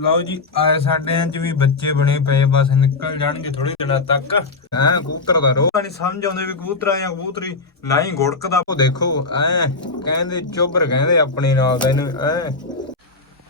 ਲਓ ਜੀ ਆਏ ਸਾਡੇ ਚ ਵੀ ਬੱਚੇ ਬਣੇ ਪਏ ਬਸ ਨਿਕਲ ਜਾਣਗੇ ਥੋੜੇ ਦਿਨਾਂ ਤੱਕ। ਐ ਕਬੂਤਰ ਦਾ ਰੋਹ। ਨਹੀਂ ਸਮਝ ਆਉਂਦੇ ਵੀ ਕਬੂਤਰ ਜਾਂ ਕਬੂਤਰੀ ਨਾ ਹੀ ਗੁੜਕਦਾ। ਉਹ ਦੇਖੋ ਐ ਕਹਿੰਦੇ ਚੋਬਰ ਕਹਿੰਦੇ ਆਪਣੇ ਨਾਲ ਦਾ ਇਹਨੂੰ ਐ।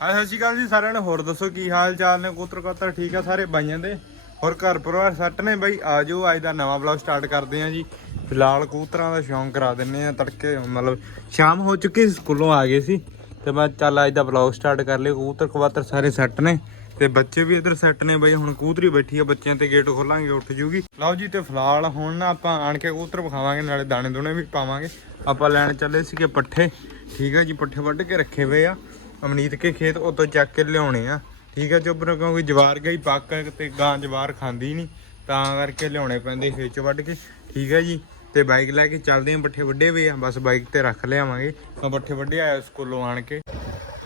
ਹਾਂ ਸਤਿ ਸ਼੍ਰੀ ਅਕਾਲ ਜੀ ਸਾਰਿਆਂ ਨੂੰ ਹੋਰ ਦੱਸੋ ਕੀ ਹਾਲ ਚਾਲ ਨੇ? ਕਬੂਤਰ ਕਬੂਤਰ ਠੀਕ ਆ ਸਾਰੇ ਬਾਈਆਂ ਦੇ? ਹੋਰ ਘਰ ਪਰਿਵਾਰ ਸੱਟ ਨੇ? ਬਾਈ ਆਜੋ ਅੱਜ ਦਾ ਨਵਾਂ ਵਲੌਗ ਸਟਾਰਟ ਕਰਦੇ ਆਂ ਜੀ। ਫਿਲਹਾਲ ਕਬੂਤਰਾਂ ਦਾ ਸ਼ੌਂਕ ਕਰਾ ਦਿੰਨੇ ਆ ਤੜਕੇ ਮਤਲਬ ਸ਼ਾਮ ਹੋ ਚੁੱਕੀ ਸਕੂਲੋਂ ਆ ਗਏ ਸੀ। ਤੇ ਮੈਂ ਚੱਲ ਅੱਜ ਦਾ ਵਲੌਗ ਸਟਾਰਟ ਕਰ ਲਿਆ, ਕਬੂਤਰ ਕਵਾਤਰ ਸਾਰੇ ਸੈੱਟ ਨੇ ਤੇ ਬੱਚੇ ਵੀ ਇੱਧਰ ਸੈੱਟ ਨੇ ਬਈ, ਹੁਣ ਕੂਤਰੀ ਬੈਠੀ ਆ, ਬੱਚਿਆਂ ਤੇ ਗੇਟ ਖੋਲਾਂਗੇ, ਉੱਠ ਜੂਗੀ। ਲਓ ਜੀ ਤੇ ਫਿਲਹਾਲ ਹੁਣ ਨਾ ਆਪਾਂ ਆਣ ਕੇ ਕਬੂਤਰ ਵਿਖਾਵਾਂਗੇ, ਨਾਲੇ ਦਾਣੇ ਦੋਣੇ ਵੀ ਪਾਵਾਂਗੇ। ਆਪਾਂ ਲੈਣ ਚੱਲੇ ਸੀਗੇ ਪੱਠੇ, ਠੀਕ ਆ ਜੀ, ਪੱਠੇ ਵੱਢ ਕੇ ਰੱਖੇ ਹੋਏ ਆ। ਅਮਨੀਤ ਕੇ ਖੇਤ ਉਤੋਂ ਚੱਕ ਕੇ ਲਿਆਉਣੇ ਆ। ਠੀਕ ਆ ਚੁੱਪਰ ਕਿਉਂਕਿ ਜਵਾਰ ਗਈ, ਪੱਕ ਤੇ ਗਾਂ ਜਵਾਰ ਖਾਂਦੀ ਨਹੀਂ, ਤਾਂ ਕਰਕੇ ਲਿਆਉਣੇ ਪੈਂਦੇ ਖੇਤ ਚ ਵੱਢ ਕੇ। ਠੀਕ ਆ ਜੀ ਤੇ ਬਾਈਕ ਲੈ ਕੇ ਚੱਲਦੇ ਆਂ ਪੱਠੇ ਵੱਡੇ ਹੋਏ ਆ, ਬਸ ਬਾਈਕ ਤੇ ਰੱਖ ਲਿਆਵਾਂਗੇ। ਮੈਂ ਪੱਠੇ ਵੱਡੇ ਆਇਆ ਸਕੂਲੋਂ ਆਣ ਕੇ।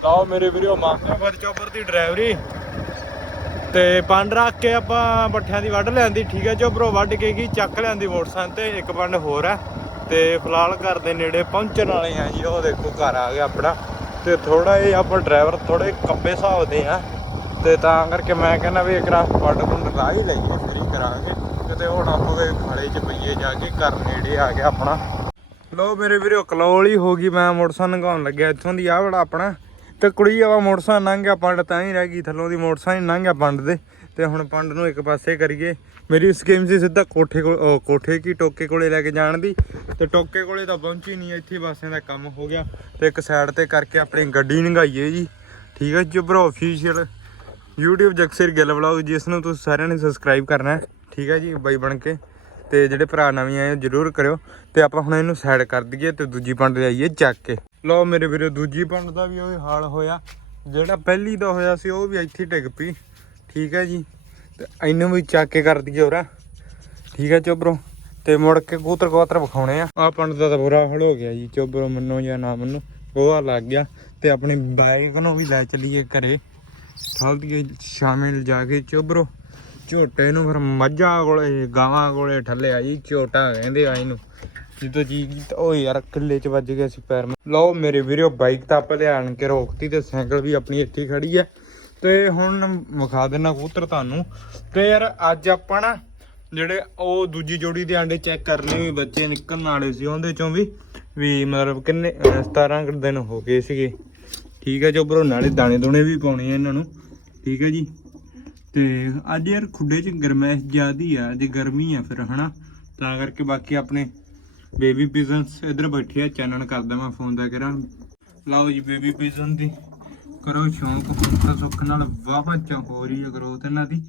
ਲਓ ਮੇਰੇ ਵੀਰੋ, ਮਾਹਮੂਦ ਚੋਪਰ ਦੀ ਡਰਾਈਵਰੀ। ਤੇ ਪੰਡ ਰੱਖ ਕੇ ਆਪਾਂ ਪੱਠਿਆਂ ਦੀ ਵੱਢ ਲੈਂਦੀ ਠੀਕ ਹੈ ਚੋਬਰੋ ਵੱਢ ਕੇ ਕੀ ਚੱਕ ਲੈਂਦੀ ਮੋਟਰਸਾਈਕਲ ਤੇ, ਇੱਕ ਪੰਡ ਹੋਰ ਆ ਤੇ ਫਿਲਹਾਲ ਘਰ ਦੇ ਨੇੜੇ ਪਹੁੰਚਣ ਵਾਲੇ ਆ ਜੀ, ਉਹ ਦੇਖੋ ਘਰ ਆ ਗਿਆ ਆਪਣਾ। ਤੇ ਥੋੜਾ ਇਹ ਆਪਾਂ ਡਰਾਈਵਰ ਥੋੜੇ ਕੱਬੇ ਹਿਸਾਬ ਦੇ ਆ। ਤੇ ਤਾਂ ਕਰਕੇ ਮੈਂ ਕਹਿੰਦਾ ਵੀ ਇੱਕ ਰਾਤ ਪੱਡ ਪੁੰਡ ਲਾ ਹੀ ਲਈਏ, ਫਰੀ ਕਰਾਂਗੇ। ਕਿਤੇ ਹੁਣ ਆਪਵੇ ਖਾਲੇ ਚ ਪਈਏ ਜਾ ਕੇ ਘਰ ਨੇੜੇ ਆ ਗਿਆ ਆਪਣਾ। ਲੋ ਮੇਰੇ ਵੀਰੋ, ਕਲੋਲ ਹੀ ਹੋ ਗਈ, ਮੈਂ ਮੋਟਰਸਾਈਕਲ ਲੰਘਾਉਣ ਲੱਗਿਆ। ਇੱਥੋਂ ਦੀ ਆ ਬੜਾ ਆਪਣਾ। ਤੇ ਕੁੜੀ ਆਵਾ ਮੋਟਰਸਾਈਕਲ ਲੰਘ ਗਿਆ ਪੰਡ ਤਾਂ ਹੀ ਰਹਿ ਗਈ। ਥੱਲੋਂ ਦੀ ਮੋਟਰਸਾਈਕਲ ਲੰਘ ਗਿਆ ਪੰਡ ਦੇ। ਤੇ ਹੁਣ ਪੰਡ ਨੂੰ ਇੱਕ ਪਾਸੇ ਕਰੀਏ। ਮੇਰੀ ਸਕੀਮ ਸੀ ਸਿੱਧਾ ਕੋਠੇ ਕੋਲ ਕੋਠੇ ਕੀ ਟੋਕੇ ਕੋਲੇ ਲੈ ਕੇ ਜਾਣ ਦੀ। ਤੇ ਟੋਕੇ ਕੋਲੇ ਤਾਂ ਪਹੁੰਚੀ ਨਹੀਂ ਇੱਥੇ ਬਾਸਿਆਂ ਦਾ ਕੰਮ ਹੋ ਗਿਆ। ਤੇ ਇੱਕ ਸਾਈਡ ਤੇ ਕਰਕੇ ਆਪਣੀ ਗੱਡੀ ਨੰਗਾਈਏ ਜੀ। ਠੀਕ ਹੈ ਜੀ bro official YouTube Jaksar Gill vlog ਜਿਸ ਨੂੰ ਤੁਸੀਂ ਸਾਰਿਆਂ ਨੇ ਸਬਸਕ੍ਰਾਈਬ ਕਰਨਾ ਹੈ। ਠੀਕ ਹੈ ਜੀ, ਬਾਈ ਬਣ ਕੇ। ਤੇ ਜਿਹੜੇ ਭਰਾ ਨਵੇਂ ਆਏ ਜਰੂਰ ਕਰਿਓ। ਤੇ ਆਪਾਂ ਹੁਣ ਇਹਨੂੰ ਸਾਈਡ ਕਰ ਦਈਏ ਤੇ ਦੂਜੀ ਪੰਡ ਲਿਆਈਏ ਚੱਕ ਕੇ। ਲਓ ਮੇਰੇ ਵੀਰੋ, ਦੂਜੀ ਪੰਡ ਦਾ ਵੀ ਉਹ ਹਾਲ ਹੋਇਆ। ਜਿਹੜਾ ਪਹਿਲੀ ਦਾ ਹੋਇਆ ਸੀ, ਉਹ ਵੀ ਇੱਥੇ ਹੀ ਡਿੱਗ ਪਈ। ਠੀਕ ਹੈ ਜੀ। ਤੇ ਇਹਨੂੰ ਵੀ ਚੱਕ ਕੇ ਕਰ ਦਈਏ ਹੋਰਾ। ਠੀਕ ਹੈ ਚੋਬਰੋ। ਤੇ ਮੁੜ ਕੇ ਕੂਤਰ ਕਬੂਤਰ ਵਿਖਾਉਣੇ ਆ। ਆ ਪੰਡ ਦਾ ਤਾਂ ਬੁਰਾ ਹਾਲ ਹੋ ਗਿਆ ਜੀ। ਚੋਬਰੋ ਮੰਨੋ ਜਾਂ ਨਾ ਮੰਨੋ, ਗੋਹਾ ਲੱਗ ਗਿਆ। ਤੇ ਆਪਣੀ ਬਾਈਕ ਨੂੰ ਵੀ ਲੈ ਚਲੀਏ ਘਰੇ। ਠਾਲ ਦੀਏ ਸ਼ਾਮਿਲ ਜਾ ਕੇ ਚੋਬਰੋ। ਝੋਟੇ ਨੂੰ ਫਿਰ ਮੱਝਾਂ ਕੋਲੇ, ਗਾਵਾਂ ਕੋਲੇ ਆ ਜੀ, ਝੋਟਾ ਕਹਿੰਦੇ ਆ ਇਹਨੂੰ। ਜਦੋਂ ਜੀ ਕੀਤਾ, ਓ ਯਾਰ ਕਿੱਲੇ ਚ ਵੱਜ ਗਿਆ ਸੀ ਪੈਰ ਲਓ ਮੇਰੇ ਵੀਰੋ ਬਾਈਕ ਤਾਂ ਆਪਾਂ ਲਿਆਣ ਕੇ ਰੋਕਤੀ ਤੇ ਸਾਈਕਲ ਵੀ ਆਪਣੀ ਇੱਥੇ ਖੜੀ ਹੈ ਤੇ ਹੁਣ ਵਿਖਾ ਦੇਣਾ ਕਬੂਤਰ ਤੁਹਾਨੂੰ। ਤੇ ਯਾਰ ਅੱਜ ਆਪਾਂ ਨਾ ਜਿਹੜੇ ਉਹ ਦੂਜੀ ਜੋੜੀ ਦੇ ਆਂਡੇ ਚੈੱਕ ਕਰਨੇ ਵੀ ਬੱਚੇ ਨਿਕਲਣ ਵਾਲੇ ਸੀ ਉਹਦੇ ਚੋਂ ਵੀ ਵੀ ਮਤਲਬ ਕਿੰਨੇ, ਅਹ 17 ਕੁ ਦਿਨ ਹੋ ਗਏ ਸੀਗੇ। ਠੀਕ ਹੈ ਜੋ ਬਰੋ ਨਾਲੇ ਦਾਣੇ ਦੋਣੇ ਵੀ ਪਾਉਣੇ ਆ ਇਹਨਾਂ ਨੂੰ। ਠੀਕ ਹੈ ਜੀ। ਤੇ ਅੱਜ ਯਾਰ ਖੁੱਡੇ 'ਚ ਗਰਮੈਸ਼ ਜ਼ਿਆਦੀ ਆ, ਅੱਜ ਗਰਮੀ ਆ ਫਿਰ, ਹਨਾ? ਤਾਂ ਕਰਕੇ ਬਾਕੀ ਆਪਣੇ ਬੇਬੀ ਪੀਜ਼ਨਸ ਇੱਧਰ ਬੈਠੇ ਆ, ਚਾਨਣ ਕਰਦਾ ਮੈਂ ਫੋਨ ਦਾ ਕਰਾਂ ਲਓ ਜੀ ਬੇਬੀ ਪੀਜ਼ਨ ਦੀ ਕਰੋ ਸ਼ੌਂਕ, ਪੁੱਤ ਸੁੱਖ ਨਾਲ ਵਾਵਾ ਚਾ ਹੋ ਰਹੀ ਹੈ ਗਰੋਥ ਇਹਨਾਂ ਦੀ।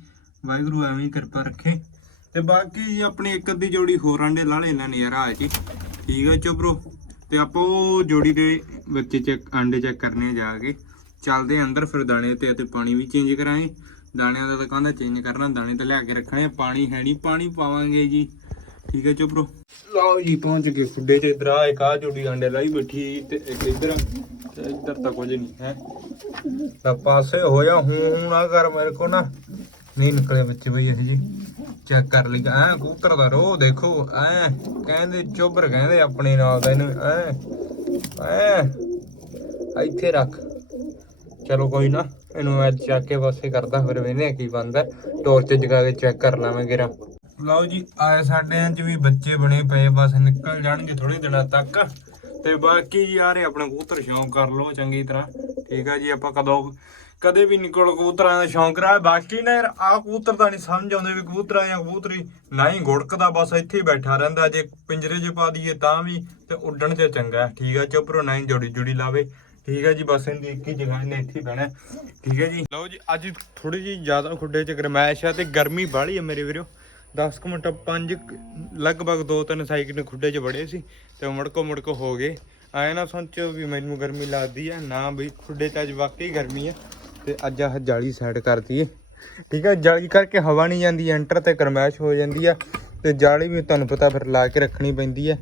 ਵਾਹਿਗੁਰੂ ਐਵੇਂ ਕਿਰਪਾ ਰੱਖੇ। ਤੇ ਬਾਕੀ ਜੀ ਆਪਣੀ ਇੱਕ ਅੱਧੀ ਜੋੜੀ ਹੋਰ ਆਂਡੇ ਲਾ ਲੈਣਾ ਯਾਰ, ਆ ਜੀ। ਠੀਕ ਹੈ ਚੋਬਰੋ ਤੇ ਆਪਾਂ ਉਹ ਜੋੜੀ ਦੇ ਬੱਚੇ ਚੈੱਕ ਆਂਡੇ ਚੈੱਕ ਕਰਨੇ ਆ ਜਾ ਕੇ। ਚੱਲਦੇ ਆ ਅੰਦਰ ਫਿਰ ਦਾਣੇ ਤੇ ਅਤੇ ਪਾਣੀ ਵੀ ਚੇਂਜ ਕਰਾਂਗੇ। ਦਾਣਿਆਂ ਦਾ ਤਾਂ ਕਹਿੰਦਾ ਚੇਂਜ ਕਰਨਾ? ਦਾਣੇ ਤਾਂ ਲਿਆ ਕੇ ਰੱਖਣੇ ਪਾਣੀ ਹੈ ਨਹੀਂ, ਪਾਣੀ ਪਾਵਾਂਗੇ ਜੀ। ਠੀਕ ਹੈ ਚੋਬਰੋ ਲਓ ਜੀ, ਪਹੁੰਚ ਗਏ ਖੁੱਡੇ 'ਚ ਇਧਰ ਆ, ਇੱਕ ਆ ਜੋੜੀ ਆਂਡੇ ਲਾਈ ਬੈਠੀ ਤੇ ਇੱਕ ਇਧਰ ਤੇ ਇਧਰ ਤਾਂ ਕੁਝ ਨਹੀਂ, ਹੈ? ਤਾਂ ਪਾਸੇ ਹੋਇਆ ਹੂੰ ਨਾ ਕਰ ਮੇਰੇ ਕੋ ਨਾ। ਨਹੀਂ ਨਿਕਲੇ ਬੱਚੇ ਬਈ ਇਹ ਜੀ। ਚੈੱਕ ਕਰ ਲਈ, ਐ ਕੂਤਰ ਦਾ ਰੋ ਦੇਖੋ, ਐ। ਕਹਿੰਦੇ ਚੋਬਰ ਕਹਿੰਦੇ ਆਪਣੇ ਨਾਲ ਦਾ ਇਹਨੂੰ, ਐ। ਐ। ਇੱਥੇ ਰੱਖ। ਚਲੋ ਕੋਈ ਨਾ। ਇਹਨੂੰ ਮੈਂ ਚੱਕ ਕੇ ਪਾਸੇ ਕਰਦਾ, ਫਿਰ ਵੇਨੇ ਕੀ ਬੰਦਾ ਟੋਰਚ ਜਗਾ ਕੇ ਚੈੱਕ ਕਰ ਲਾਵਾਂ ਗਿਰਾ ਲਓ ਜੀ, ਆਏ ਸਾਡੇ ਚ ਵੀ ਬੱਚੇ ਬਣੇ ਪਏ, ਬਸ ਨਿਕਲ ਜਾਣਗੇ ਥੋੜੇ ਦਿਨਾਂ ਤੱਕ। ਤੇ ਬਾਕੀ ਜੀ ਯਾਰ ਇਹ ਕਬੂਤਰ, ਸ਼ੌਂਕ ਕਰ ਲਓ ਚੰਗੀ ਤਰ੍ਹਾਂ। ਠੀਕ ਆ ਜੀ, ਆਪਾਂ ਕਦੋਂ ਕਦੇ ਵੀ ਨਿਕਲ ਕਬੂਤਰਾਂ ਦਾ ਸ਼ੌਂਕ ਰਹਾ। ਬਾਕੀ ਨਾ ਯਾਰ ਆ ਕਬੂਤਰ ਤਾਂ ਨਹੀਂ ਸਮਝ ਆਉਂਦੇ ਵੀ ਕਬੂਤਰਾਂ ਜਾਂ ਕਬੂਤਰੀ ਨਾ ਹੀ ਗੁੜਕਦਾ, ਬਸ ਇੱਥੇ ਹੀ ਬੈਠਾ ਰਹਿੰਦਾ। ਜੇ ਪਿੰਜਰੇ 'ਚ ਪਾ ਦਈਏ ਤਾਂ ਵੀ ਤੇ ਉੱਡਣ 'ਚ ਚੰਗਾ। ਠੀਕ ਆ ਚੁੱਪਰੋ ਨਾ ਹੀ ਜੋੜੀ ਜੁੜੀ ਲਾਵੇ। ਠੀਕ ਹੈ ਜੀ, ਬਸ ਇਹਦੀ ਇੱਕ ਹੀ ਜਗ੍ਹਾ ਨੇ ਇੱਥੇ ਹੀ ਬਹਿਣਾ ਠੀਕ ਹੈ ਜੀ। ਲਓ ਜੀ, ਅੱਜ ਥੋੜੀ ਜੀ ਜ਼ਿਆਦਾ ਖੁੱਡੇ 'ਚ ਗਰਮੈਸ਼ ਆ ਤੇ ਗਰਮੀ ਬਾਹਲੀ ਆ ਮੇਰੇ ਵੀਰੋ। 10 ਕੁ ਮਿੰਟ ਪੰਜ ਲਗਭਗ 2-3 ਸਾਈਕਲ ਖੁੱਡੇ 'ਚ ਵੜੇ ਸੀ ਤੇ ਮੁੜਕੋ ਮੁੜਕੋ ਹੋ ਗਏ। ਆਏ ਨਾ ਸੋਚੋ ਵੀ ਮੈਨੂੰ ਗਰਮੀ ਲੱਗਦੀ ਆ, ਨਾ ਬਈ ਖੁੱਡੇ 'ਚ ਅੱਜ ਵਾਕਈ ਗਰਮੀ ਆ ਤੇ ਅੱਜ ਆਹ ਜਾਲੀ ਸਾਈਡ ਕਰਤੀ ਏ ਠੀਕ ਹੈ, ਜਾਲੀ ਕਰਕੇ ਹਵਾ ਨਹੀਂ ਜਾਂਦੀ, ਐਂਟਰ ਤੇ ਗਰਮੈਸ਼ ਹੋ ਜਾਂਦੀ ਆ ਤੇ ਜਾਲੀ ਵੀ ਤੁਹਾਨੂੰ ਪਤਾ ਫਿਰ ਲਾ ਕੇ ਰੱਖਣੀ ਪੈਂਦੀ ਆ।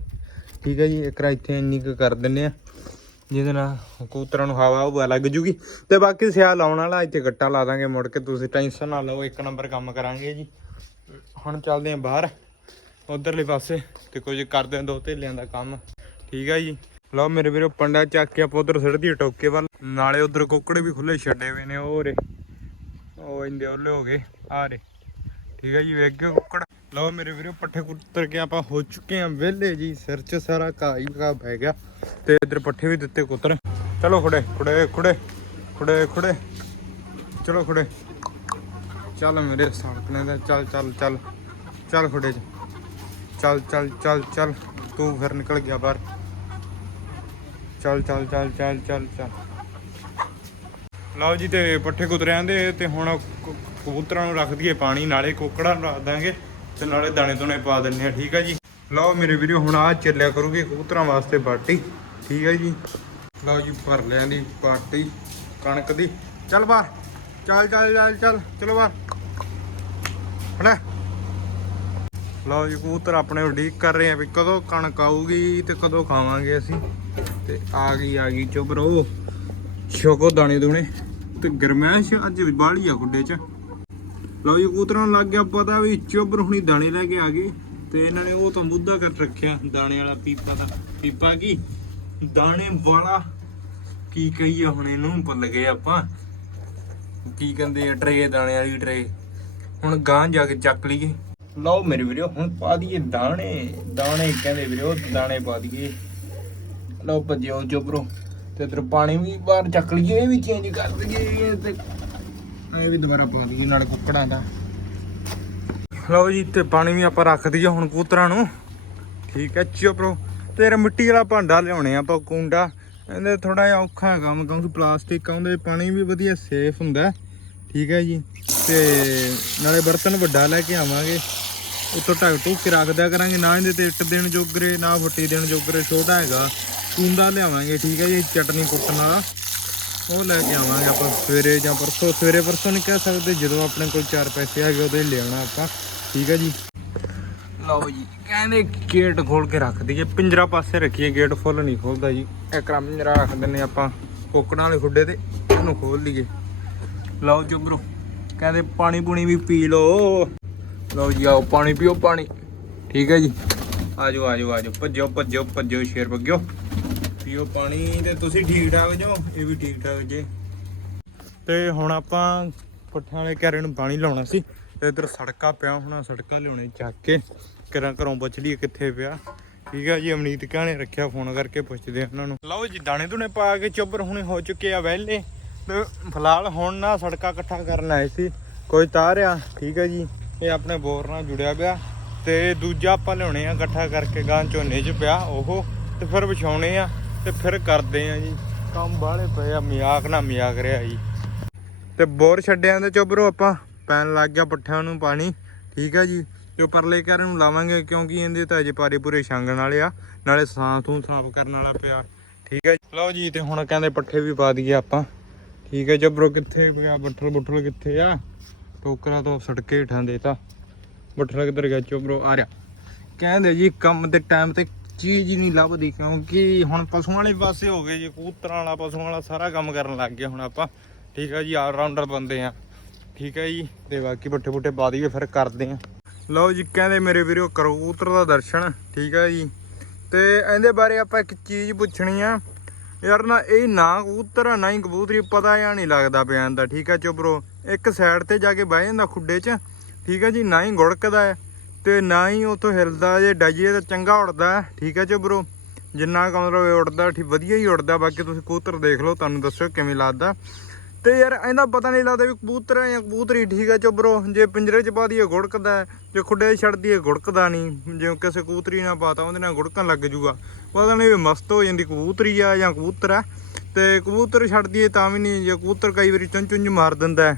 ਠੀਕ ਹੈ ਜੀ, ਇੱਕ ਇੱਥੇ ਇੰਨੀ ਕੁ ਕਰ ਦਿੰਨੇ ਆ। ਜਿਹਦੇ ਨਾਲ ਕਬੂਤਰਾਂ ਨੂੰ ਹਵਾ ਉਹ ਲੱਗ ਜੂਗੀ। ਤੇ ਬਾਕੀ ਸਿਆਲ ਆਉਣ ਵਾਲਾ, ਇੱਥੇ ਗੱਟਾ ਲਾ ਦਾਂਗੇ ਮੁੜ ਕੇ, ਤੁਸੀਂ ਟੈਨਸ਼ਨ ਨਾ ਲਓ, ਇੱਕ ਨੰਬਰ ਕੰਮ ਕਰਾਂਗੇ ਜੀ। ਹੁਣ ਚੱਲਦੇ ਆਂ ਬਾਹਰ, ਉਧਰਲੇ ਪਾਸੇ, ਤੇ ਕੁਝ ਕਰਦੇ ਆਂ ਦੋ ਧੇਲਿਆਂ ਦਾ ਕੰਮ। ਠੀਕ ਆ ਜੀ। ਲਓ ਮੇਰੇ ਵੀਰੋ, ਪੰਡਾ ਚੱਕ ਕੇ ਆਪਾਂ ਉਧਰ ਸਿੱਟ ਦੀ ਟੋਕੇ ਵੱਲ। ਨਾਲੇ ਉਧਰ ਕੁੱਕੜ ਵੀ ਖੁੱਲੇ ਛੱਡੇ ਹੋਏ ਨੇ, ਉਹ ਰੇ। ਉਹ ਇੰਦੇ ਉਹਲੇ ਹੋ ਗਏ ਆ ਰੇ। ਠੀਕ ਹੈ ਜੀ ਵੇਖ ਗਏ ਕੁੱਕੜ। ਲਓ ਮੇਰੇ ਵੀਰੋ, ਪੱਠੇ ਕੁੱਤਰ ਕੇ ਆਪਾਂ ਹੋ ਚੁੱਕੇ ਆ ਵਿਹਲੇ ਜੀ। ਸਿਰ 'ਚ ਸਾਰਾ ਘਾਹ ਹੀ ਘਾਹ ਪੈ ਗਿਆ ਤੇ ਇਧਰ ਪੱਠੇ ਵੀ ਦਿੱਤੇ ਕੁੱਤਰ। ਚਲੋ ਖੁੜੇ ਖੁੜੇ ਖੁੜੇ ਖੁੜੇ ਖੁੜੇ। ਚਲੋ ਖੁੜੇ। ਚੱਲ ਮੇਰੇ ਸਾਹਮਣੇ ਦਾ, ਚੱਲ ਚੱਲ ਚੱਲ। ਚੱਲ ਖੁੜੇ ਚ। ਚੱਲ ਚੱਲ ਚੱਲ ਚੱਲ। ਤੂੰ ਫਿਰ ਨਿਕਲ ਗਿਆ ਬਾਹਰ। ਚੱਲ ਚੱਲ ਚੱਲ ਚੱਲ ਚੱਲ ਚੱਲ। ਲਓ ਜੀ ਤੇ ਪੱਠੇ ਕੁਤਰਿਆਂ ਦੇ ਤੇ ਹੁਣ ਕਬੂਤਰਾਂ ਨੂੰ ਰੱਖ ਦਈਏ ਪਾਣੀ, ਨਾਲੇ ਕੋਕੜਾਂ ਨੂੰ ਰੱਖ ਦਾਂਗੇ। ਤੇ ਨਾਲੇ ਦਾਣੇ ਦੋਣੇ ਪਾ ਦਿੰਨੇ ਆ, ਠੀਕ ਆ ਜੀ। ਲਓ ਮੇਰੇ ਵੀਰੋ, ਹੁਣ ਆ ਚੱਲਿਆ ਕਰੂਗੀ ਕਬੂਤਰਾਂ ਵਾਸਤੇ ਬਾਟੀ, ਠੀਕ ਹੈ ਜੀ। ਲਓ ਜੀ, ਭਰ ਲਿਆਂ ਦੀ ਬਾਟੀ, ਕਣਕ ਦੀ। ਚੱਲ ਬਾਹਰ, ਚੱਲ ਚੱਲ ਚੱਲ ਚੱਲ, ਚਲੋ ਬਾਹਰ। ਹਣਾ ਲਓ ਜੀ, ਕਬੂਤਰ ਆਪਣੇ ਉਡੀਕ ਕਰ ਰਹੇ ਆ ਵੀ ਕਦੋਂ ਕਣਕ ਆਊਗੀ ਤੇ ਕਦੋਂ ਖਾਵਾਂਗੇ ਅਸੀਂ। ਤੇ ਆ ਗਈ ਆ ਗਈ ਚੁੱਪ ਰਹੋ ਛੋਕੋ ਦਾਣੇ ਦੂਣੇ ਤੇ ਗਰਮੈਸ਼ ਅੱਜ ਵੀ ਬਾਹਲੀ ਆ ਗੁੱਡੇ 'ਚ। ਲਓ ਜੀ, ਕਬੂਤਰਾਂ ਨੂੰ ਲੱਗ ਗਿਆ ਪਤਾ ਵੀ ਚੁੱਭਰ ਹੁਣੀ ਦਾਣੇ ਲੈ ਕੇ ਆ ਗਏ ਤੇ ਇਹਨਾਂ ਨੇ ਉਹ ਤਾਂ ਮੁੱਦਾ ਕਰ ਰੱਖਿਆ ਦਾਣੇ ਵਾਲਾ ਪੀਪਾ ਦਾ। ਪੀਪਾ ਕੀ? ਦਾਣੇ ਵਾਲਾ ਕੀ ਕਹੀਏ ਹੁਣ ਇਹਨੂੰ, ਭੁੱਲ ਗਏ ਆਪਾਂ। ਕੀ ਕਹਿੰਦੇ ਆ, ਟਰੇ, ਦਾਣੇ ਵਾਲੀ ਟਰੇ। ਹੁਣ ਗਾਂ ਜਾ ਕੇ ਚੱਕ ਲਈਏ। ਲਓ ਮੇਰੇ ਵੀਰੋ, ਹੁਣ ਪਾ ਦਈਏ ਦਾਣੇ। ਦਾਣੇ ਕਹਿੰਦੇ ਵੀਰੋ, ਦਾਣੇ ਪਾ ਦਈਏ। ਲਓ ਭੱਜਿਓ ਚੁੱਪਰੋ ਤੇ ਇਧਰ ਪਾਣੀ ਵੀ ਬਾਹਰ ਚੱਕ ਲਈਏ, ਇਹ ਵੀ ਚੇਂਜ ਕਰ ਦਈਏ ਤੇ ਇਹ ਵੀ ਦੁਬਾਰਾ ਪਾ ਦਈਏ ਨਾਲ ਕੁੱਕੜਾਂ ਦਾ। ਲਓ ਜੀ, ਤੇ ਪਾਣੀ ਵੀ ਆਪਾਂ ਰੱਖ ਦਈਏ ਹੁਣ ਕੂਤਰਾਂ ਨੂੰ। ਠੀਕ ਹੈ ਚੁੱਪਰੋ ਤੇ ਯਾਰ ਮਿੱਟੀ ਵਾਲਾ ਭਾਂਡਾ ਲਿਆਉਣੇ ਆਪਾਂ ਕੁੰਡਾ। ਇਹਦੇ ਥੋੜਾ ਜਿਹਾ ਔਖਾ ਹੈ ਕੰਮ ਕਿਉਂਕਿ ਪਲਾਸਟਿਕ ਆਉਂਦੇ ਪਾਣੀ ਵੀ ਵਧੀਆ ਸੇਫ ਹੁੰਦਾ ਠੀਕ ਹੈ ਜੀ, ਤੇ ਨਾਲੇ ਬਰਤਨ ਵੱਡਾ ਲੈ ਕੇ ਆਵਾਂਗੇ। ਉੱਤੋਂ ਢੱਕ ਟੁੱਕ ਕੇ ਰੱਖ ਦਿਆ ਕਰਾਂਗੇ, ਨਾ ਇਹਦੇ ਤੇ ਇੱਟ ਦੇਣ ਜੋਗਰੇ ਨਾ ਫੱਟੀ ਦੇਣ ਜੋਗਰੇ ਛੋਟਾ ਹੈਗਾ। ਕੁੰਡਾ ਲਿਆਵਾਂਗੇ, ਠੀਕ ਹੈ ਜੀ, ਚਟਨੀ ਕੁੱਟਣ ਵਾਲਾ। ਉਹ ਲੈ ਕੇ ਆਵਾਂਗੇ ਆਪਾਂ ਸਵੇਰੇ ਜਾਂ ਪਰਸੋਂ। ਸਵੇਰੇ ਪਰਸੋਂ ਨਹੀਂ ਕਹਿ ਸਕਦੇ, ਜਦੋਂ ਆਪਣੇ ਕੋਲ ਚਾਰ ਪੈਸੇ ਹੈਗੇ ਉਹਦੇ ਲਿਆਉਣਾ ਆਪਾਂ। ਠੀਕ ਹੈ ਜੀ? ਲਓ ਜੀ, ਕਹਿੰਦੇ ਗੇਟ ਖੋਲ ਕੇ ਰੱਖ ਦਈਏ। ਪਿੰਜਰਾ ਪਾਸੇ ਰੱਖੀਏ ਗੇਟ ਫੁੱਲ ਨਹੀਂ ਖੋਲਦਾ ਜੀ। ਇੱਕਰਾ ਪਿੰਜਰਾ ਰੱਖ ਦਿੰਨੇ ਆਪਾਂ, ਕੋਕੜਾਂ ਵਾਲੇ ਖੁੱਡੇ ਤੇ ਉਹਨੂੰ ਖੋਲ ਲਈਏ। ਲਓ ਚੁਬਰੋ ਕਹਿੰਦੇ ਪਾਣੀ ਪੂਣੀ ਵੀ ਪੀ ਲਓ। ਲਓ ਜੀ, ਆਓ ਪਾਣੀ ਪੀਓ ਪਾਣੀ। ਠੀਕ ਹੈ ਜੀ? ਆਜੋ ਆਜੋ ਆਜੋ ਭੱਜੋ ਭੱਜੋ ਭੱਜੋ, ਸ਼ੇਰ ਭੱਜੋ ਪੀਓ ਪਾਣੀ ਤੇ ਤੁਸੀਂ ਠੀਕ ਠਾਕ ਜੋ? ਇਹ ਵੀ ਠੀਕ ਠਾਕ ਜੇ। ਤੇ ਹੁਣ ਆਪਾਂ ਪੱਠਿਆਂ ਵਾਲੇ ਘਰੇ ਨੂੰ ਪਾਣੀ ਲਾਉਣਾ ਸੀ। ਤੇ ਇਧਰ ਸੜਕਾ ਪਿਆ ਹੋਣਾ, ਸੜਕਾਂ ਲਿਆਉਣੇ ਚੱਕ ਕੇ। ਘਰਾਂ ਘਰੋਂ ਪੁੱਛ ਕਿੱਥੇ ਪਿਆ। ਠੀਕ ਆ ਜੀ, ਅਮਨੀਤ ਕਹਾਂ ਨੇ ਰੱਖਿਆ ਫੋਨ ਕਰਕੇ ਪੁੱਛਦੇ ਆ ਉਹਨਾਂ ਨੂੰ। ਲਓ ਜੀ, ਦਾਣੇ ਦੂਣੇ ਪਾ ਕੇ ਚੁੱਬਰ ਹੁਣੇ ਹੋ ਚੁੱਕੇ ਆ ਵੈਲੇ ਤੇ ਫਿਲਹਾਲ ਹੁਣ ਨਾ ਸੜਕਾਂ ਇਕੱਠਾ ਕਰਨ ਆਏ ਸੀ। ਕੋਈ ਤਾਰਿਆ ਠੀਕ ਆ ਜੀ। ਇਹ ਆਪਣੇ ਬੋਰ ਨਾਲ ਜੁੜਿਆ ਪਿਆ। ਤੇ ਦੂਜਾ ਆਪਾਂ ਲਿਆਉਣੇ ਆ ਇਕੱਠਾ ਕਰਕੇ ਗਾਂ ਝੋਨੇ 'ਚ ਪਿਆ ਉਹ। ਤੇ ਫਿਰ ਵਿਛਾਉਣੇ ਆ। ਤੇ ਫਿਰ ਕਰਦੇ ਆ ਜੀ। ਕੰਮ ਬਾਹਲੇ ਪਏ ਆ, ਮਜ਼ਾਕ ਨਾ ਮਜ਼ਾਕ ਰਿਹਾ ਜੀ। ਤੇ ਬੋਰ ਛੱਡਿਆਂ ਦੇ ਚੋਬਰੋ ਆਪਾਂ। ਪੈਣ ਲੱਗ ਗਿਆ ਪੱਠਿਆਂ ਨੂੰ ਪਾਣੀ। ਠੀਕ ਆ ਜੀ। ਜੋ ਪਰਲੇ ਘਰ ਨੂੰ ਲਾਵਾਂਗੇ, ਕਿਉਂਕਿ ਇਹਦੇ ਤਾਂ ਅਜੇ ਪਾਰੇ ਪੂਰੇ ਛਾਂਗਣ ਵਾਲੇ ਆ। ਨਾਲੇ ਸਾਂ ਤੋਂ ਸਾਫ਼ ਕਰਨ ਵਾਲਾ ਪਿਆ। ਠੀਕ ਹੈ ਲਓ ਜੀ, ਤੇ ਹੁਣ ਕਹਿੰਦੇ ਪੱਠੇ ਵੀ ਪਾ ਦਈਏ ਆਪਾਂ। ਠੀਕ ਹੈ ਜਬਰੋ ਕਿੱਥੇ ਗਿਆ ਬੱਠਲ ਬੁੱਠਲ ਕਿੱਥੇ ਆ? ਟੋਕਰਾ ਤੋਂ ਸੜਕੇ ਹੇਠਾਂ ਦੇਤਾ। ਬੱਠਲ ਕਿੱਧਰ ਗਿਆ? ਚੋਬਰੋ ਆ ਰਿਹਾ। ਕਹਿੰਦੇ ਜੀ, ਕੰਮ ਦੇ ਟਾਈਮ ਤੇ ਚੀਜ਼ ਹੀ ਨਹੀਂ ਲੱਭਦੀ ਕਿਉਂਕਿ ਹੁਣ ਪਸ਼ੂਆਂ ਵਾਲੇ ਪਾਸੇ ਹੋ ਗਏ ਜੀ ਕਬੂਤਰਾਂ ਵਾਲਾ ਪਸ਼ੂਆਂ ਵਾਲਾ ਸਾਰਾ ਕੰਮ ਕਰਨ ਲੱਗ ਗਏ ਹੁਣ ਆਪਾਂ। ਠੀਕ ਹੈ ਜੀ ਆਲ ਰਾਉਂਡਰ ਬੰਦੇ ਆ। ਠੀਕ ਹੈ ਜੀ ਤੇ ਬਾਕੀ ਪੱਠੇ ਪੁੱਠੇ ਪਾ ਦਈਏ ਫਿਰ ਕਰਦੇ ਆ। ਲਓ ਜੀ ਕਹਿੰਦੇ ਮੇਰੇ ਵੀਰੋ ਕਬੂਤਰ ਦਾ ਦਰਸ਼ਨ ਠੀਕ ਹੈ ਜੀ। ਤੇ ਇਹਦੇ ਬਾਰੇ ਆਪਾਂ ਇੱਕ ਚੀਜ਼ ਪੁੱਛਣੀ ਆ। ਯਾਰ ਨਾ ਇਹ ਨਾ ਕਬੂਤਰ ਆ, ਨਾ ਹੀ ਕਬੂਤਰੀ ਪਤਾ ਜਾਂ ਨਹੀਂ ਲੱਗਦਾ ਪਿਆ ਇਹਦਾ ਠੀਕ ਹੈ ਚੋਬਰੋ ਇੱਕ ਸਾਈਡ ਤੇ ਜਾ ਕੇ ਬਹਿ ਜਾਂਦਾ ਖੁੱਡੇ 'ਚ ਠੀਕ ਹੈ ਜੀ ਨਾ ਹੀ ਗੁੜਕਦਾ ਹੈ। ਤੇ ਨਾ ਹੀ ਉਥੋਂ ਹਿਲਦਾ ਜੇ, ਡਾਈਏ ਤਾਂ ਚੰਗਾ ਉੜਦਾ ਠੀਕ ਹੈ ਚੋਬਰੋ ਜਿੰਨਾ ਕੁ ਮਤਲਬ ਇਹ ਉੜਦਾ ਠੀਕ, ਵਧੀਆ ਹੀ ਉੜਦਾ ਬਾਕੀ ਤੁਸੀਂ ਕਬੂਤਰ ਦੇਖ ਲਓ, ਤੁਹਾਨੂੰ ਦੱਸੋ ਕਿਵੇਂ ਲੱਗਦਾ। ਤੇ ਯਾਰ, ਇਹਦਾ ਪਤਾ ਨਹੀਂ ਲੱਗਦਾ ਵੀ ਕਬੂਤਰ ਹੈ ਜਾਂ ਕਬੂਤਰੀ, ਠੀਕ ਹੈ ਚੋਬਰੋ ਜੇ ਪਿੰਜਰੇ 'ਚ ਪਾ ਦਈਏ, ਗੁੜਕਦਾ ਜੇ ਖੁੱਡੇ 'ਚ ਛੱਡ ਦਈਏ, ਗੁੜਕਦਾ ਨਹੀਂ। ਜੇ ਕਿਸੇ ਕਬੂਤਰੀ ਨਾਲ ਪਾਤਾ ਉਹਦੇ ਨਾਲ ਗੁੜਕਣ ਲੱਗ ਜੂਗਾ। ਪਤਾ ਨਹੀਂ ਵੀ ਮਸਤ ਹੋ ਜਾਂਦੀ ਕਬੂਤਰੀ ਆ ਜਾਂ ਕਬੂਤਰ ਆ। ਤੇ ਕਬੂਤਰ ਛੱਡ ਦਈਏ ਤਾਂ ਵੀ ਨਹੀਂ, ਜੇ ਕਬੂਤਰ ਕਈ ਵਾਰੀ ਚੁੰਝ ਚੁੰਝ ਮਾਰ ਦਿੰਦਾ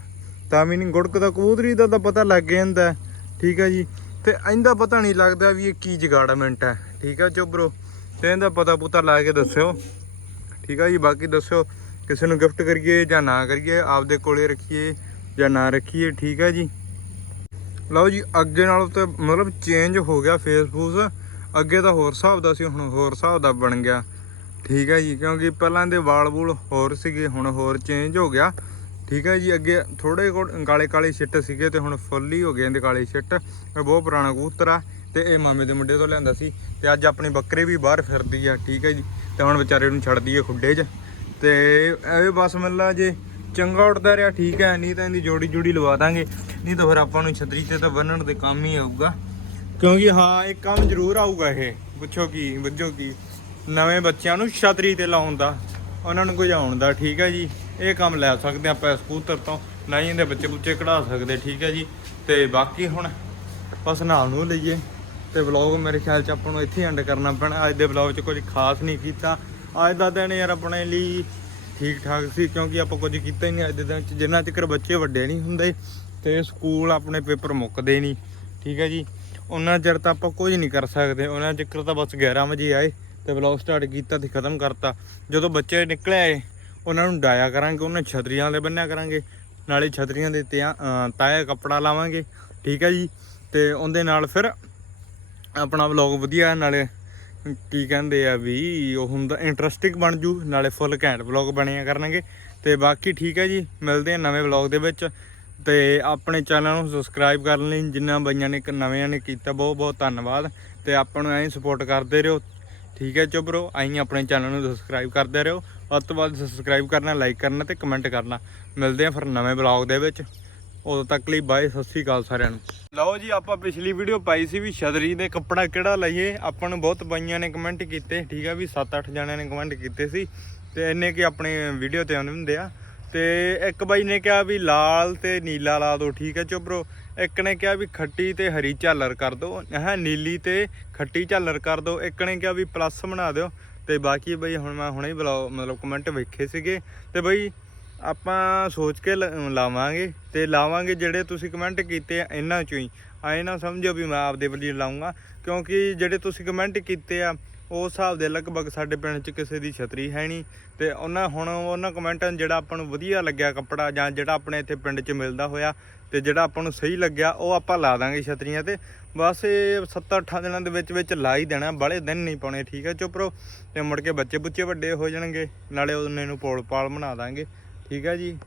ਤਾਂ ਵੀ ਨਹੀਂ। ਗੁੜਕਦਾ ਕਬੂਤਰੀ ਦਾ ਤਾਂ ਪਤਾ ਲੱਗ ਜਾਂਦਾ ਠੀਕ ਹੈ ਜੀ। ਤੇ ਇਹਦਾ ਪਤਾ ਨਹੀਂ ਲੱਗਦਾ ਵੀ ਇਹ ਕੀ ਜਗਾੜਮੈਂਟ ਹੈ। ਠੀਕ ਹੈ ਚੋਬਰੋ ਤੇ ਇਹਦਾ ਪਤਾ ਪੁਤਾ ਲਾ ਕੇ ਦੱਸਿਓ। ਠੀਕ ਆ ਜੀ, ਬਾਕੀ ਦੱਸਿਓ ਕਿਸੇ ਨੂੰ ਗਿਫਟ ਕਰੀਏ ਜਾਂ ਨਾ ਕਰੀਏ, ਆਪਦੇ ਕੋਲੇ ਰੱਖੀਏ ਜਾਂ ਨਾ ਰੱਖੀਏ, ਠੀਕ ਆ ਜੀ। ਲਓ ਜੀ, ਅੱਗੇ ਨਾਲੋਂ ਤੇ ਮਤਲਬ ਚੇਂਜ ਹੋ ਗਿਆ ਫੇਸਬੁੱਕ। ਅੱਗੇ ਤਾਂ ਹੋਰ ਹਿਸਾਬ ਦਾ ਸੀ, ਹੁਣ ਹੋਰ ਹਿਸਾਬ ਦਾ ਬਣ ਗਿਆ। ਠੀਕ ਹੈ ਜੀ, ਕਿਉਂਕਿ ਪਹਿਲਾਂ ਦੇ ਵਾਲ ਵੂਲ ਹੋਰ ਸੀਗੇ, ਹੁਣ ਹੋਰ ਚੇਂਜ ਹੋ ਗਿਆ। ਠੀਕ ਹੈ ਜੀ, ਅੱਗੇ ਥੋੜੇ ਕਾਲੇ ਕਾਲੇ ਛਿੱਟ ਸੀਗੇ ਤੇ ਹੁਣ ਫੁੱਲ ਹੀ ਹੋ ਗਏ ਇਹਦੇ ਕਾਲੇ ਛਿੱਟ। ਇਹ ਬਹੁਤ ਪੁਰਾਣਾ ਕਬੂਤਰ ਆ ਤੇ ਇਹ ਮਾਮੇ ਦੇ ਮੁੰਡੇ ਤੋਂ ਲਿਆਂਦਾ ਸੀ ਤੇ ਅੱਜ ਆਪਣੀ ਬੱਕਰੇ ਵੀ ਬਾਹਰ ਫਿਰਦੀ ਆ, ਠੀਕ ਹੈ ਜੀ। ਤੇ ਹੁਣ ਵਿਚਾਰੇ ਨੂੰ ਛੱਡ ਦਈਏ ਖੁੱਡੇ 'ਚ। ਤੇ ਇਹ ਬਸ ਮੱਲਾ ਜੇ ਚੰਗਾ ਉੱਡਦਾ ਰਿਹਾ, ਠੀਕ ਹੈ, ਨਹੀਂ ਤਾਂ ਇਹਦੀ ਜੋੜੀ ਜੋੜੀ ਲਵਾ ਦਾਂਗੇ। ਨਹੀਂ ਤਾਂ ਫਿਰ ਆਪਾਂ ਨੂੰ ਛਤਰੀ ਤੇ ਤਾਂ ਬੰਨਣ ਦੇ ਕੰਮ ਹੀ ਆਊਗਾ। ਕਿਉਂਕਿ ਹਾਂ ਇੱਕ ਕੰਮ ਜ਼ਰੂਰ ਆਊਗਾ ਇਹ। ਪੁੱਛੋ ਕੀ ਵੱਜੋ ਕੀ। ਨਵੇਂ ਬੱਚਿਆਂ ਨੂੰ ਛਤਰੀ ਤੇ ਲਾਉਣ ਦਾ, ਉਹਨਾਂ ਨੂੰ ਗੁਜਾਉਣ ਦਾ, ਠੀਕ ਹੈ ਜੀ। ਇਹ ਕੰਮ ਲੈ ਸਕਦੇ ਆਪਾਂ ਇਸ ਸਕੂਟਰ ਤੋਂ। ਨਾ ਹੀ ਇਹਦੇ ਬੱਚੇ ਬੁੱਚੇ ਕਢਾ ਸਕਦੇ, ਠੀਕ ਹੈ ਜੀ? ਤੇ ਬਾਕੀ ਹੁਣ ਬਸ ਨਾਲ ਨੂੰ ਲਈਏ। ਤੇ ਵਲੌਗ ਮੇਰੇ ਖਿਆਲ ਚ ਆਪਾਂ ਨੂੰ ਇੱਥੇ ਐਂਡ ਕਰਨਾ ਪੈਣਾ। ਅੱਜ ਦੇ ਵਲੌਗ ਚ ਕੁਝ ਖਾਸ ਨਹੀਂ ਕੀਤਾ। ਅੱਜ ਦਾ ਦਿਨ ਯਾਰ ਆਪਣੇ ਲਈ ਠੀਕ ਠਾਕ ਸੀ, ਕਿਉਂਕਿ ਆਪਾਂ ਕੁਝ ਕੀਤਾ ਹੀ ਨਹੀਂ ਅੱਜ ਦੇ ਦਿਨ ਚ। ਜਿੰਨਾ ਚਿਰ ਬੱਚੇ ਵੱਡੇ ਨਹੀਂ ਹੁੰਦੇ, ਤੇ ਸਕੂਲ ਆਪਣੇ ਪੇਪਰ ਮੁੱਕਦੇ ਨਹੀਂ, ਠੀਕ ਹੈ ਜੀ? ਉਹਨਾਂ ਚਿਰ ਤਾਂ ਆਪਾਂ ਕੁਝ ਨਹੀਂ ਕਰ ਸਕਦੇ। ਉਹਨਾਂ ਚਿਰ ਤਾਂ ਬਸ 11 ਵਜੇ ਆਏ ਤੇ ਵਲੌਗ ਸਟਾਰਟ ਕੀਤਾ ਤੇ ਖਤਮ ਕਰਤਾ। ਜਦੋਂ ਬੱਚੇ ਨਿਕਲੇ ਆਏ ਉਹਨਾਂ ਨੂੰ ਡਾਇਆ ਕਰਾਂਗੇ, ਉਹਨਾਂ ਛਤਰੀਆਂ ਦੇ ਬੰਨਿਆ ਕਰਾਂਗੇ। ਨਾਲੇ ਛਤਰੀਆਂ ਦੇ ਤੇ ਤਾਇਆ ਕੱਪੜਾ ਲਾਵਾਂਗੇ, ਠੀਕ ਹੈ ਜੀ? ਤੇ ਉਹਦੇ ਨਾਲ ਫਿਰ ਆਪਣਾ ਵਲੌਗ ਵਧੀਆ, ਨਾਲੇ ਕੀ ਕਹਿੰਦੇ ਆ ਵੀ ਉਹ ਹੁੰਦਾ ਇੰਟਰਸਟਿੰਗ ਬਣ ਜੂ, ਨਾਲੇ ਫੁੱਲ ਘੈਂਟ ਵਲੌਗ ਬਣਿਆ ਕਰਨਗੇ। ਤੇ ਬਾਕੀ ਠੀਕ ਹੈ ਜੀ, ਮਿਲਦੇ ਆ ਨਵੇਂ ਵਲੌਗ ਦੇ ਵਿੱਚ। ਤੇ ਆਪਣੇ ਚੈਨਲ ਨੂੰ ਸਬਸਕ੍ਰਾਈਬ ਕਰਨ ਲਈ, ਜਿੰਨਾ ਬਈਆਂ ਨੇ, ਨਵਿਆਂ ਨੇ ਕੀਤਾ, ਬਹੁਤ ਬਹੁਤ ਧੰਨਵਾਦ। ਤੇ ਆਪਾਂ ਨੂੰ ਐਂ ਸਪੋਰਟ ਕਰਦੇ ਰਹੋ, ਠੀਕ ਹੈ ਚੋਬਰੋ ਆਈਂ ਆਪਣੇ ਚੈਨਲ ਨੂੰ ਸਬਸਕ੍ਰਾਈਬ ਕਰਦੇ ਰਹੋ। ਵੱਧ ਤੋਂ ਵੱਧ ਸਬਸਕ੍ਰਾਈਬ ਕਰਨਾ ਲਾਈਕ ਕਰਨਾ ਤੇ ਕਮੈਂਟ ਕਰਨਾ। ਮਿਲਦੇ ਆ ਫਿਰ ਨਵੇਂ ਵਲੌਗ ਦੇ ਵਿੱਚ। ਉਦੋਂ ਤੱਕ ਲਈ ਬਾਏ, ਸਤਿ ਸ੍ਰੀ ਅਕਾਲ ਸਾਰਿਆਂ ਨੂੰ। ਲਓ ਜੀ, ਆਪਾਂ ਪਿਛਲੀ ਵੀਡੀਓ ਪਾਈ ਸੀ ਵੀ ਛਦਰੀ ਦੇ ਕੱਪੜਾ ਕਿਹੜਾ ਲਈਏ। ਆਪਾਂ ਨੂੰ ਬਹੁਤ ਬਾਈਆਂ ਨੇ ਕਮੈਂਟ ਕੀਤੇ, ਠੀਕ ਆ ਵੀ 7-8 ਜਣਿਆਂ ਨੇ ਕਮੈਂਟ ਕੀਤੇ ਸੀ। ਤੇ ਇੰਨੇ ਕਿ ਆਪਣੇ ਵੀਡੀਓ ਤੇ ਆਉਂਦੇ ਹੁੰਦੇ ਆ। ਤੇ ਇੱਕ ਬਾਈ ਨੇ ਕਿਹਾ ਵੀ ਲਾਲ ਤੇ ਨੀਲਾ ਲਾ ਦਿਓ, ਠੀਕ ਹੈ ਚੋਬਰੋ ਇੱਕ ਨੇ ਕਿਹਾ ਵੀ ਖੱਟੀ ਤੇ ਹਰੀ ਝਾਲਰ ਕਰ ਦਿਓ। ਹੈ ਨੀਲੀ ਤੇ ਖੱਟੀ ਝਾਲਰ ਕਰ ਦਿਓ। ਇੱਕ ਨੇ ਕਿਹਾ ਵੀ ਪਲੱਸ ਬਣਾ ਦਿਓ। ਤੇ ਬਾਕੀ ਬਈ ਹੁਣ ਮੈਂ ਹੁਣੇ ਹੀ ਬੁਲਾਓ ਮਤਲਬ ਕਮੈਂਟ ਵੇਖੇ ਸੀਗੇ। ਤੇ ਬਈ ਆਪਾਂ ਸੋਚ ਕੇ ਲ- ਲਾਵਾਂਗੇ ਤੇ ਲਾਵਾਂਗੇ ਜਿਹੜੇ ਤੁਸੀਂ ਕਮੈਂਟ ਕੀਤੇ ਆ ਇਹਨਾਂ ਚੋਂ ਹੀ। ਆਏ ਨਾ ਸਮਝੋ ਵੀ ਮੈਂ ਆਪਦੇ ਵੱਲੋਂ ਲਾਉਂਗਾ, ਕਿਉਂਕਿ ਜਿਹੜੇ ਤੁਸੀਂ ਕਮੈਂਟ ਕੀਤੇ ਆ ਉਸ ਹਿਸਾਬ ਦੇ ਲਗਭਗ ਸਾਡੇ ਪਿੰਡ 'ਚ ਕਿਸੇ ਦੀ ਛਤਰੀ ਹੈ ਨਹੀਂ। ਤੇ ਉਹਨਾਂ, ਹੁਣ ਉਹਨਾਂ ਕਮੈਂਟਾਂ 'ਚ ਜਿਹੜਾ ਆਪਾਂ ਨੂੰ ਵਧੀਆ ਲੱਗਿਆ ਕੱਪੜਾ ਜਾਂ ਜਿਹੜਾ ਆਪਣੇ ਇੱਥੇ ਪਿੰਡ 'ਚ ਮਿਲਦਾ ਹੋਇਆ, ਤੇ ਜਿਹੜਾ ਆਪਾਂ ਨੂੰ ਸਹੀ ਲੱਗਿਆ, ਉਹ ਆਪਾਂ ਲਾ ਦਾਂਗੇ ਛਤਰੀਆਂ ਤੇ। ਬਸ ਇਹ 7-8 ਦਿਨਾਂ ਦੇ ਵਿੱਚ ਵਿੱਚ ਲਾ ਹੀ ਦੇਣਾ ਬੜੇ ਦਿਨ ਨਹੀਂ ਪਾਉਣੇ, ਠੀਕ ਹੈ ਚੁੱਪਰੋ ਤੇ ਮੁੜ ਕੇ ਬੱਚੇ ਬੁੱਚੇ ਵੱਡੇ ਹੋ ਜਾਣਗੇ, ਨਾਲੇ ਉਹਨੇ ਨੂੰ ਪੋਲ ਪਾਲ ਬਣਾ ਦਾਂਗੇ, ਠੀਕ ਹੈ ਜੀ?